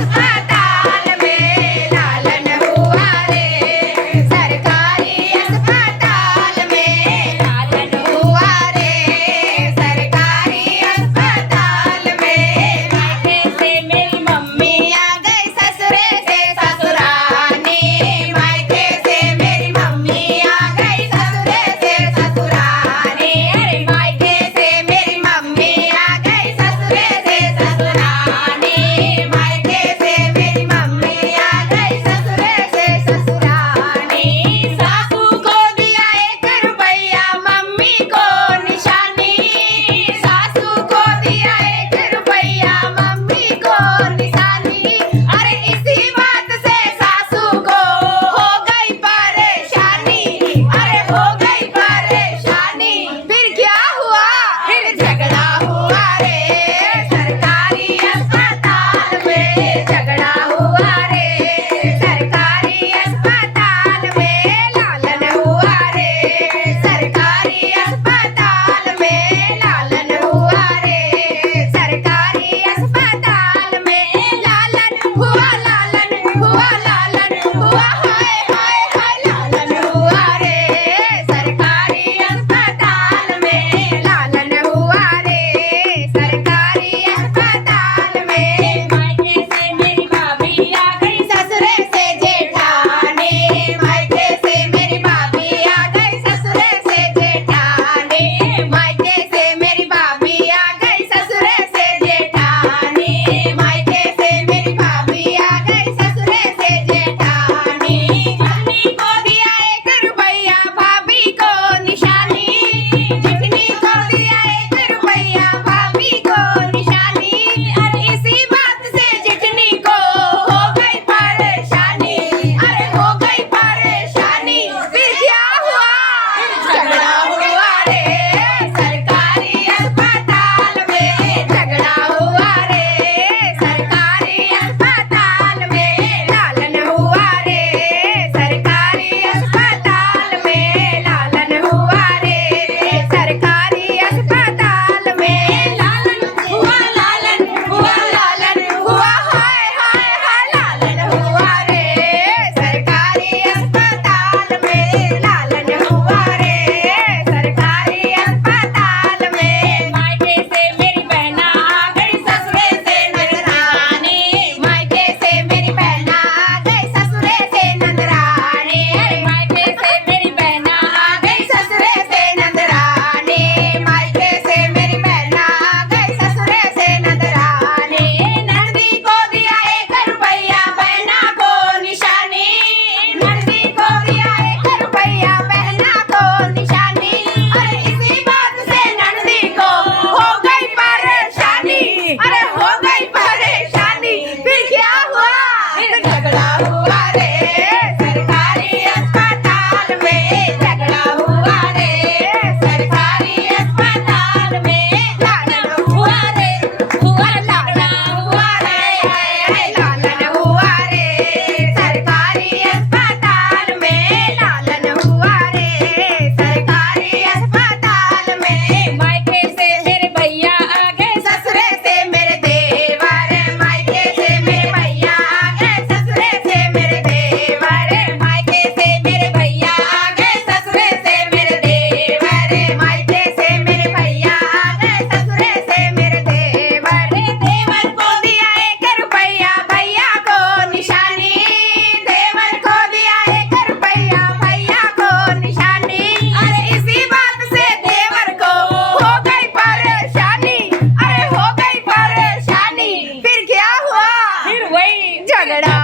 अस्पताल में लालन हुआ रे, सरकारी अस्पताल में लालन हुआ रे, सरकारी अस्पताल में। मायके से मेरी मम्मी आ गई ससुरे से ससुरानी, मायके से मेरी मम्मी आ गई ससुरे से ससुरानी, अरे मायके से मेरी मम्मी आ गई ससुरे से ससुरानी, मायके से मेरी मम्मी आ गई ससुरे से ससुरानी। सासू को दिया 1 रुपया मम्मी को निशानी, सासू को दिया 1 रुपया मम्मी को निशानी, अरे इसी बात से सासू को हो गई परेशानी, अरे हो गई परेशानी। फिर क्या हुआ? फिर झगड़ा हुआ रे, सरकारी अस्पताल में झगड़ा हुआ रे, सरकारी अस्पताल में लालन हुआ रे, सरकारी अस्पताल में लालन हुआ रे, सरकारी अस्पताल में लालन हुआ, लालन हुआ, लालन हुआ, हाय हाय हाय लालन हुआ रे, सरकारी अस्पताल में लालन हुआ रे, सरकारी अस्पताल में। मायके से मेरी भाभी आ गई ससुरे से जेठानी, मायके से मेरी भाभी आ गई ससुरे से जेठानी, मायके से मेरी भाभी आ गई ससुरे से जेठानी, मायके से मेरी भाभी आ गई ससुरे से जेठानी। जेठनी को दिया 1 रुपया भाभी को निशानी, जेठनी को दिया 1 रुपया भाभी को निशानी, अरे इसी बात से जेठनी को हो गई परेशानी, अरे हो गई परेशानी। फिर क्या हुआ? झगड़ा हुआ रे, सरकारी अस्पताल में झगड़ा हुआ रे, सरकारी अस्पताल में लालन हुआ रे, सरकारी अस्पताल में लालन हुआ रे, सरकारी अस्पताल में लालन हुआ, लालन हुआ, लालन हुआ, हाय हाय हाय लालन हुआ रे, सरकारी अस्पताल में लालन हुआ रे, सरकारी अस्पताल में। मायके से मेरी बहना आ गई ससुरे से नजरानी, मायके से मेरी बहना आ गई ससुरे से नजरानी, अरे मायके से मेरी बहना आ गई ससुरे से नजरानी, मायके से मेरी बहना आ गई ससुरे से नजरानी। नंदी को दिया 1 रुपया बहना को निशानी, नंदी को दिया 1 रुपया बहना को निशानी, अरे इसी बात से नंदी को हो गई परेशानी, अरे हो गई परेशानी। फिर क्या हुआ? फिर झगड़ा हुआ रे, सरकारी अस्पताल में झगड़ा हुआ रे, सरकारी अस्पताल में लालन हुआ रे, हुआ लालन हुआ रे, हाय लालन हुआ रे, सरकारी अस्पताल में लालन हुआ रे, सरकारी अस्पताल में। मायके से मेरे भैया आ गए ससुरे से मेरे देवर, मायके से मेरे भैया आ गए ससुरे से मेरे देवर, मायके से मेरे भैया आ गए ससुरे से मेरे देवर, मायके से मेरे भैया आ गए ससुरे से मेरे देवर। देवर को दिया 1 रुपया भैया को निशानी, देवर को दिया 1 रुपया भैया को निशानी, अरे इसी बात से देवर को हो गई परेशानी, अरे हो गई परेशानी। फिर क्या हुआ? फिर वही झगड़ा